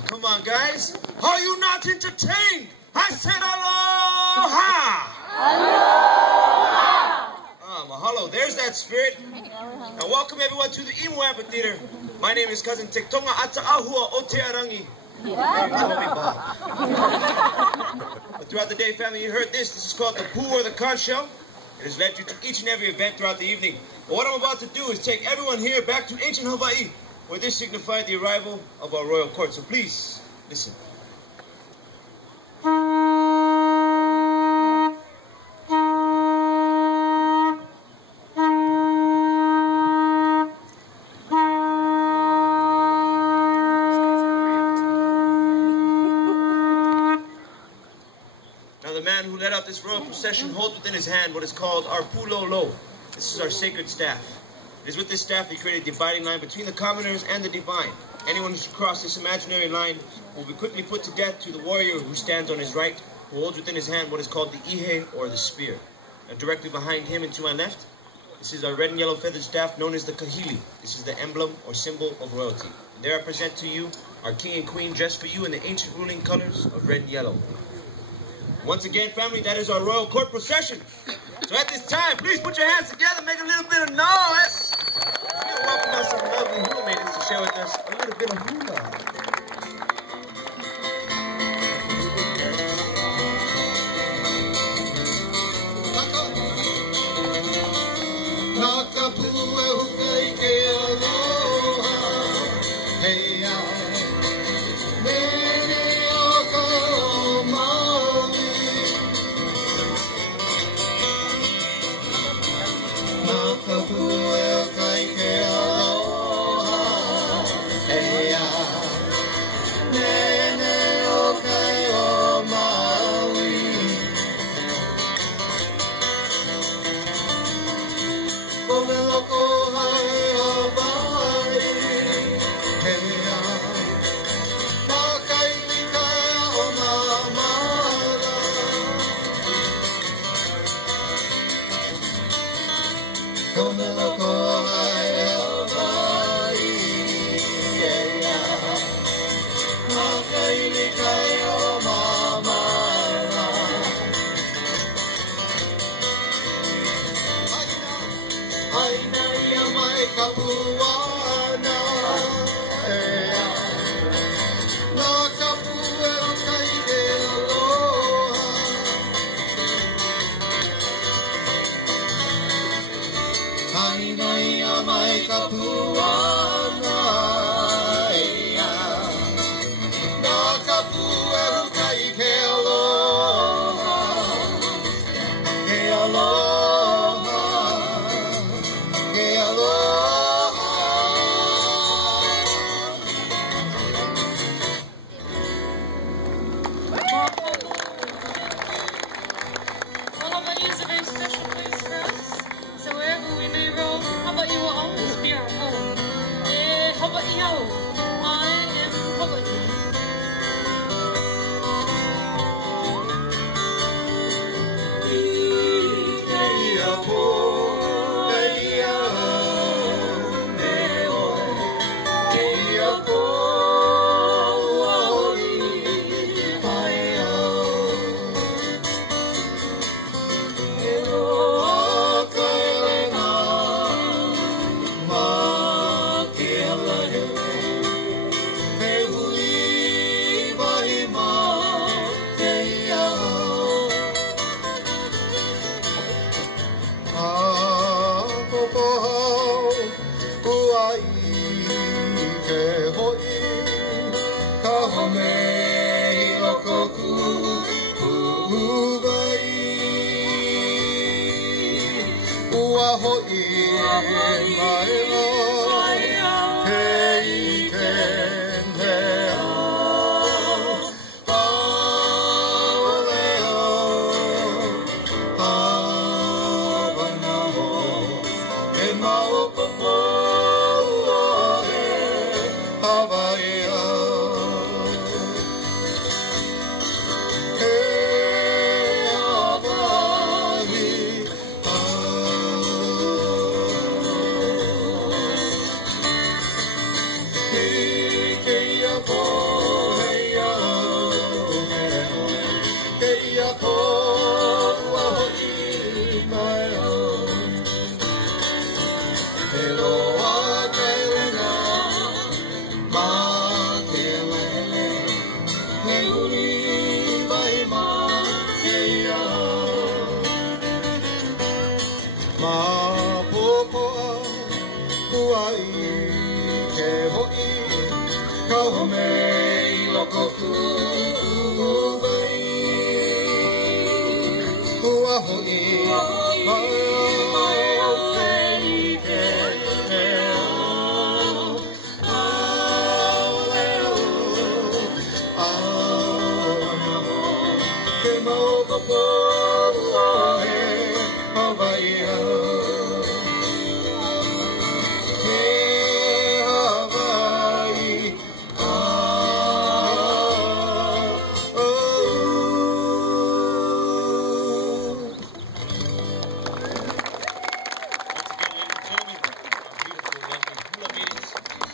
Oh, come on, guys. Are you not entertained? I said aloha! Aloha! Mahalo. There's that spirit. Now, welcome everyone to the Imu Amphitheater. My name is Cousin Tektonga Ata'ahua o Te Arangi. But throughout the day, family, you heard this. This is called the Poo or the Conch Shell. It has led you to each and every event throughout the evening. But what I'm about to do is take everyone here back to ancient Hawaii, where this signified the arrival of our royal court. So please, listen. Now the man who led out this royal procession holds within his hand what is called our pulolo. This is our sacred staff. It is with this staff he created a dividing line between the commoners and the divine. Anyone who should cross this imaginary line will be quickly put to death to the warrior who stands on his right, who holds within his hand what is called the ihe, or the spear. And directly behind him and to my left, this is our red and yellow feathered staff known as the kahili. This is the emblem or symbol of royalty. And there I present to you our king and queen dressed for you in the ancient ruling colors of red and yellow. Once again, family, that is our royal court procession. So at this time, please put your hands together, make a little bit of noise. We're going to welcome us some lovely hula maidens to share with us a little bit of hula.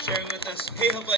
Sharing with us, Hey Hawaii.